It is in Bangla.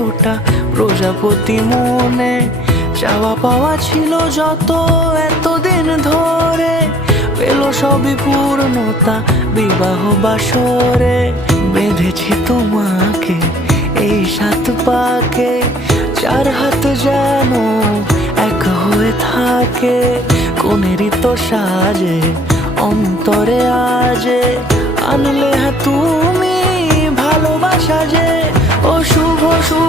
ছোটা প্রজাপতি মনে, চাওয়া পাওয়া ছিল যত এতদিন ধরে, পেল সবই পূর্ণতা বিবাহ বাসরে। বেঁধেছি তোমাকে এই 7 পাকে, 4 হাত যেন এক হয়ে থাকে, কোনেরই তো সাজে অন্তরে আজে আনলে তুমি ভালোবাসা যে। ও শুভ শুভ